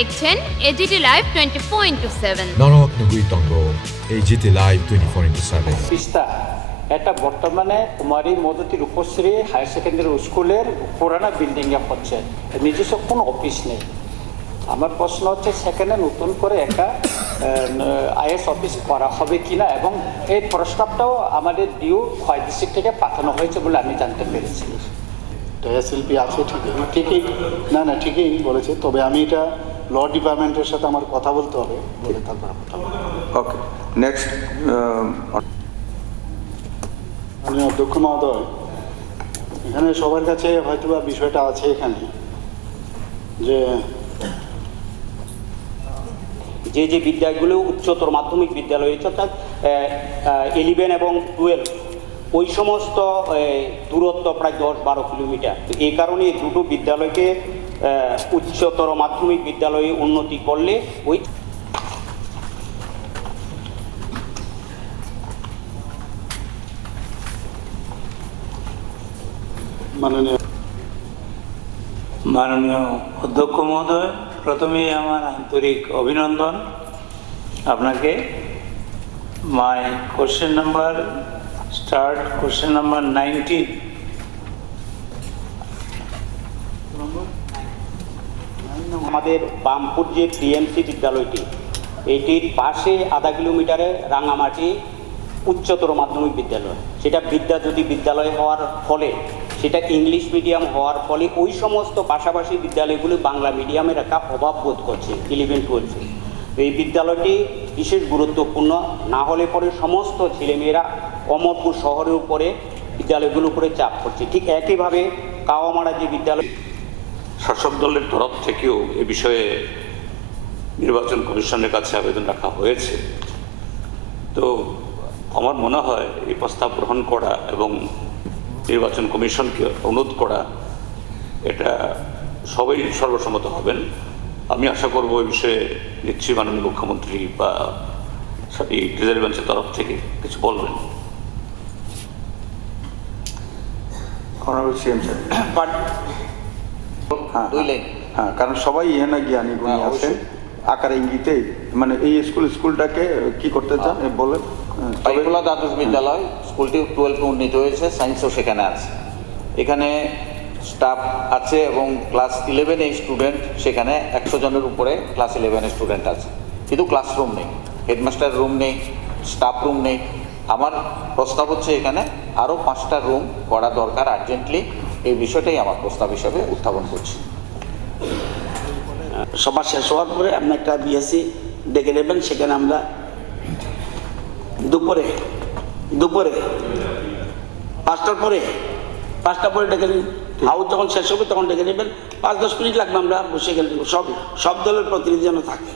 দেখছেন AGT live 24/7। নরক AGT live 24/7। Teesta এটা বর্তমানে কুমারী মধুতি রূপশ্রী হায়ার সেকেন্ডারি স্কুলের পুরানা বিল্ডিংয়ে হচ্ছে, নিজস্ব কোনো অফিস নেই। আমার প্রশ্ন হচ্ছে সেখানে নতুন করে একটা আইএস অফিস করা হবে কিনা, এবং এই প্রস্তাবটাও আমাদের ডিউ খোয়াই ডিস্ট্রিক্ট থেকে পাঠানো হয়েছে বলে আমি জানতে পেরেছি। এসএলপি আছে ঠিকই না ঠিকই বলেছে, তবে আমি এটা ল ডিপার্টমেন্টের সাথে আমার কথা বলতে হবে, বলে তারপর কথা বলবো। ওকে, নেক্সট। মাননীয় অধ্যক্ষ মহোদয়, এখানে সবার কাছে হয়তো বা বিষয়টা আছে এখানে যে যে বিদ্যালয়গুলো উচ্চতর মাধ্যমিক বিদ্যালয় অর্থাৎ 11 এবং 12 ওই সমস্ত দূরত্ব প্রায় 10-12 কিলোমিটার। তো এই কারণে এই দুটো বিদ্যালয়কে উচ্চতর মাধ্যমিক বিদ্যালয়ে উন্নতি করলে ওই মাননীয় অধ্যক্ষ মহোদয়, প্রথমেই আমার আন্তরিক অভিনন্দন আপনাকে। মাই কোশ্চেন নাম্বার কোশ্চেন নাম্বার 19। আমাদের বামপুর যে পিএমসি বিদ্যালয়টি, এইটির পাশে আধা কিলোমিটারে রাঙামাটি উচ্চতর মাধ্যমিক বিদ্যালয়। সেটা বিদ্যাজ্যোতি বিদ্যালয় হওয়ার ফলে, সেটা ইংলিশ মিডিয়াম হওয়ার ফলে ওই সমস্ত পাশাপাশি বিদ্যালয়গুলি বাংলা মিডিয়ামের একটা অভাব বোধ করছে 11-12। এই বিদ্যালয়টি বিশেষ গুরুত্বপূর্ণ, না হলে পরে সমস্ত ছেলেমেয়েরা অমরপুর শহরের উপরে বিদ্যালয়গুলোর উপরে চাপ পড়ছে। ঠিক একইভাবে কাওয়ামারা যে বিদ্যালয়, শাসক দলের তরফ থেকেও এ বিষয়ে নির্বাচন কমিশনের কাছে আবেদন রাখা হয়েছে। তো আমার মনে হয় এই প্রস্তাব গ্রহণ করা এবং নির্বাচন কমিশনকে অনুরোধ করা, এটা সবাই সর্বসম্মত হবেন। আমি আশা করব এই বিষয়ে নিশ্চয়ই মাননীয় মুখ্যমন্ত্রী বা এই ট্রেজারি বেঞ্চের তরফ থেকে কিছু বলবেন। হ্যাঁ, কারণ সবাই এখানে জ্ঞানী গুণী আছেন, আকারে ইঙ্গিতে মানে এই স্কুলটাকে কি করতে চান বলেন। পাইকোলা দ্বাদশ বিদ্যালয় স্কুলটি 12 উন্নীত হয়েছে, সায়েন্সও সেখানে আছে। এখানে স্টাফ আছে এবং ক্লাস 11 স্টুডেন্ট, সেখানে 100 জনের উপরে ক্লাস 11 স্টুডেন্ট আছে, কিন্তু ক্লাসরুম নেই, হেডমাস্টার রুম নেই, স্টাফ রুম নেই। আমার প্রস্তাব হচ্ছে এখানে আরও 5টা রুম করা দরকার আর্জেন্টলি। এই বিষয়টাই আমার প্রস্তাব হিসাবে উত্থাপন করছি। সভা শেষ হওয়ার পরে আপনি একটা বিএসসি ডেকে নেবেন, সেখানে আমরা দুপুরে 5টার পরে ডেকে নিন। হাউস যখন শেষ হবে তখন ডেকে নেবেন, 5-10 মিনিট লাগবে, আমরা বসে গেলে সব দলের প্রতিনিধি যেন থাকে।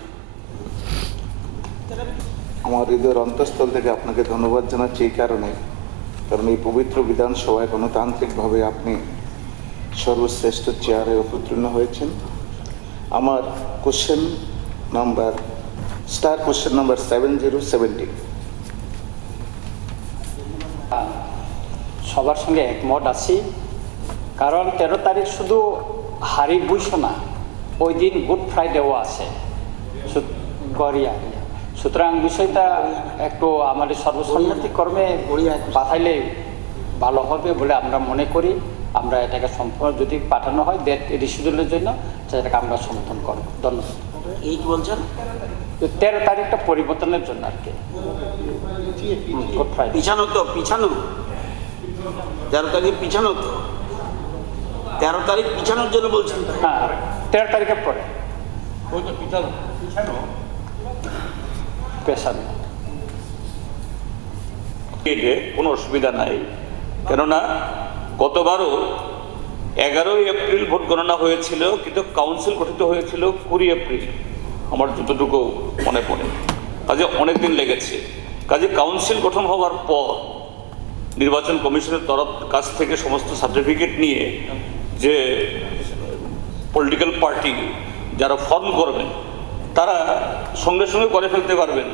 আমার হৃদয়ের অন্তঃস্থল থেকে আপনাকে ধন্যবাদ জানাচ্ছি এই কারণ এই পবিত্র বিধানসভায় গণতান্ত্রিকভাবে আপনি সর্বশ্রেষ্ঠ চেয়ারে অবতীর্ণ হয়েছেন। আমার কোশ্চেন নাম্বার 7070। সবার সঙ্গে একমত আছি, কারণ 13 তারিখ শুধু হারি বুঝ না, ওই দিন গুড ফ্রাইডেও আছে গড়িয়া। সুতরাং বিষয়টা একটু আমাদের সর্বসম্মতিক্রমে পাঠাইলে ভালো হবে বলে আমরা মনে করি। আমরা এটাকে সম্পূর্ণ যদি পাঠানো হয় ডেট রিশিডিউলের জন্য, সেটাকে আমরা সমর্থন করব। ধন্যবাদ। এই কি বলছেন? 13 তারিখটা পরিবর্তনের জন্য আর কি, গুড ফ্রাইডে পিছানো 13 তারিখ পিছানো 13 তারিখ পিছানোর জন্য বলছেন। হ্যাঁ, 13 তারিখের পরে কোনো অসুবিধা নাই, কেননা গতবারও 11 এপ্রিল ভোট গণনা হয়েছিল, কিন্তু কাউন্সিল গঠিত হয়েছিল 20 এপ্রিল, আমার যতটুকু মনে পড়ে। কাজে অনেক দিন লেগেছে। কাজে কাউন্সিল গঠন হওয়ার পর নির্বাচন কমিশনের কাছ থেকে সমস্ত সার্টিফিকেট নিয়ে যে পলিটিক্যাল পার্টি যারা ফর্ম করবেন তারা সঙ্গে সঙ্গে করে ফেলতে পারবেন।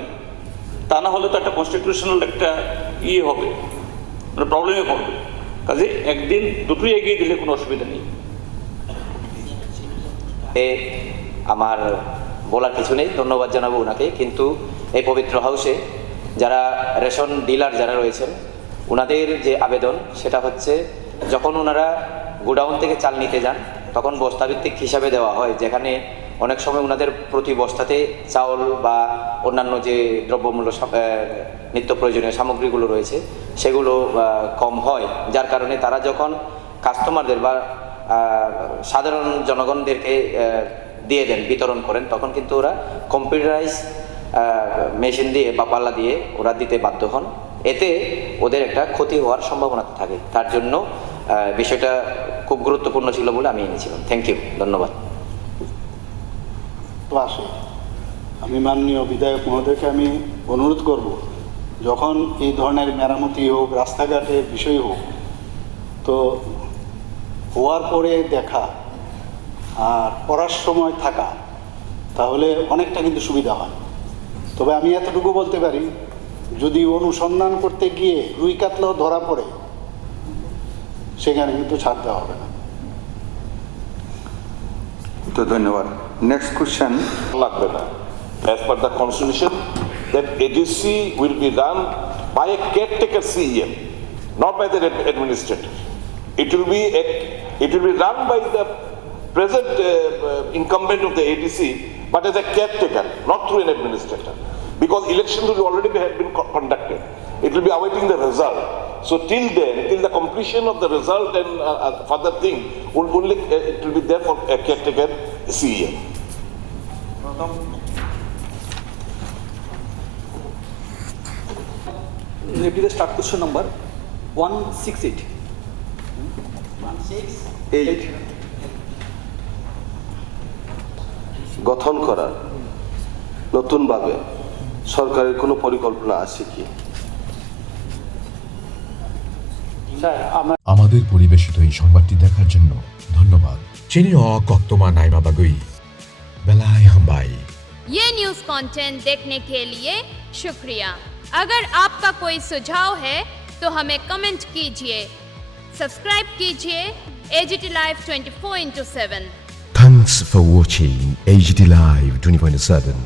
তা না হলে তো একটা কনস্টিটিউশনাল একটা হবে, মানে প্রবলেমে পড়বে। কাজে একদিন দুটোই এগিয়ে দিলে কোনো অসুবিধা নেই। আমার বলার কিছু নেই, ধন্যবাদ জানাবো ওনাকে। কিন্তু এই পবিত্র হাউসে যারা রেশন ডিলার যারা রয়েছেন, ওনাদের যে আবেদন সেটা হচ্ছে যখন ওনারা গোডাউন থেকে চাল নিতে যান তখন বস্তাভিত্তিক হিসাবে দেওয়া হয়, যেখানে অনেক সময় ওনাদের প্রতি বস্তাতে চাউল বা অন্যান্য যে দ্রব্যমূল্য নিত্য প্রয়োজনীয় সামগ্রীগুলো রয়েছে সেগুলো কম হয়, যার কারণে তারা যখন কাস্টমারদের বা সাধারণ জনগণদেরকে দিয়ে দেন, বিতরণ করেন, তখন কিন্তু ওরা কম্পিউটারাইজ মেশিন দিয়ে বা পাল্লা দিয়ে ওরা দিতে বাধ্য হন। এতে ওদের একটা ক্ষতি হওয়ার সম্ভাবনা থাকে। তার জন্য বিষয়টা খুব গুরুত্বপূর্ণ ছিল বলে আমি এনেছিলাম। থ্যাংক ইউ, ধন্যবাদ। তো আসে, আমি মাননীয় বিধায়ক মহোদয়কে আমি অনুরোধ করব, যখন এই ধরনের মেরামতি হোক, রাস্তাঘাটের বিষয় হোক, তো হওয়ার পরে দেখা আর করার সময় থাকা, তাহলে অনেকটা কিন্তু সুবিধা হয়। তবে আমি এতটুকু বলতে পারি, যদি অনুসন্ধান করতে গিয়ে রুই কাতলাও ধরা পড়ে, সেখানে কিন্তু ছাড় দেওয়া হবে না। তো ধন্যবাদ। Next question. লাগবে না। As per the constitution, that ADC will be run by a caretaker CEM, not by the administrator. It will be run by the present incumbent of the ADC, but as a caretaker, not through an administrator, because elections will already have been conducted. It will be awaiting the result. So till then, till the completion of the result and further thing, only it will be there for a caretaker CEM. Let me start question number 168. 8. গঠন করার নতুনভাবে সরকারের কোনো পরিকল্পনা আছে কি? আমাদের পরিবেশিত এই সংবাদটি দেখার জন্য ধন্যবাদ। চিনিও কক্তমা নাইমা বাগুই বেলায় হাম্বাই। ये न्यूज़ कंटेंट देखने के लिए शुक्रिया। अगर आपका कोई सुझाव है तो हमें कमेंट कीजिए, सब्सक्राइब कीजिए AGT Live 24/7। Thanks for watching AGT Live 24/7.